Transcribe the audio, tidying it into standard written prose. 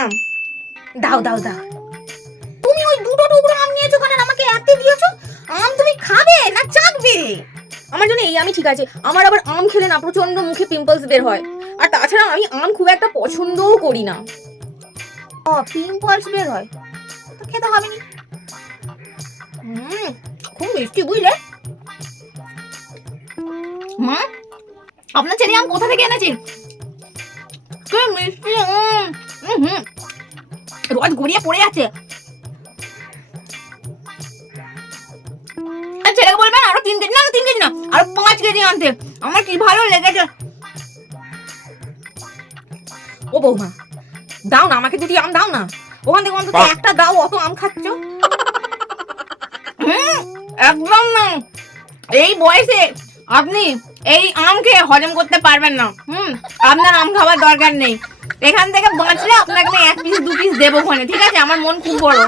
আম দাও দাও দাও। তুমি ওই দুটো টুকরো আম নিয়েছো কেন, আমাকে এতে দিয়েছো? আম তুমি খাবে না চাটবে? আমার জন্য এই আমি ঠিক আছে, আমার আবার আম খেলে না প্রচন্ড মুখে পিম্পলস বের হয়, আর তাছাড়া আমি আম খুব একটা পছন্দও করি না। ও পিম্পলস বের হয় তো খেতে হবে না। খুব মিষ্টি বুঝলে মা, আপনার ছেলে আম কোথা থেকে এনেছেন? কি মিষ্টি! রস গড়িয়ে পড়ে আছে। ছেলেকে বলবেন আরো 3 কেজি, না 3 কেজি না, আরো 5 কেজি আনতে। আমার কি ভালো লেগেছে। ও বৌমা, দাও না আমাকে দুটি আম দাও না, ওখান থেকে অন্তত একটা দাও, অত আম খাচ্ছ। একদম না, এই বয়সে আপনি এই আম খেয়ে হজম করতে পারবেন না। আপনার আম খাবার দরকার নেই, এখান থেকে বাঁচলে আপনাকে আমি 1 পিস 2 পিস দেবো ওখানে, ঠিক আছে? আমার মন খুব বড়।